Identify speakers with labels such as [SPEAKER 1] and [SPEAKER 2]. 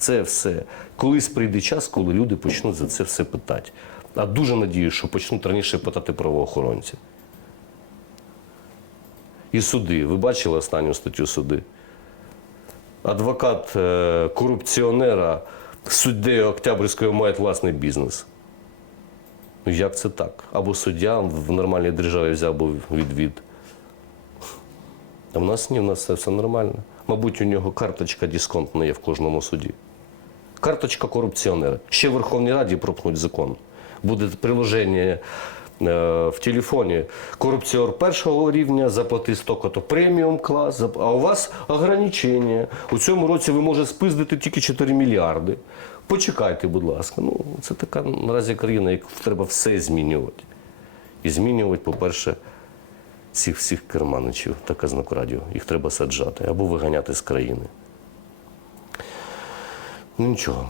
[SPEAKER 1] Це все. Колись прийде час, коли люди почнуть за це все питати. А дуже надію, що почнуть раніше питати правоохоронці. І суди. Ви бачили останню статтю суди? Адвокат е, корупціонера суддею Октябрьської має власний бізнес. Ну як це так? Або суддя в нормальній державі взяв би відвід. А в нас ні, в нас це все нормально. Мабуть, у нього карточка дисконтна є в кожному суді. Карточка корупціонера. Ще в Верховній Раді пропнуть закон. Буде приложення е, в телефоні. Корупціор першого рівня заплати столько-то преміум клас, а у вас ограничення. У цьому році ви можете спиздити тільки 4 мільярди. Почекайте, будь ласка. Ну, це така наразі країна, як треба все змінювати. І змінювати, по-перше, цих всіх керманичів та казнокрадів. Їх треба саджати або виганяти з країни. Ну нічого.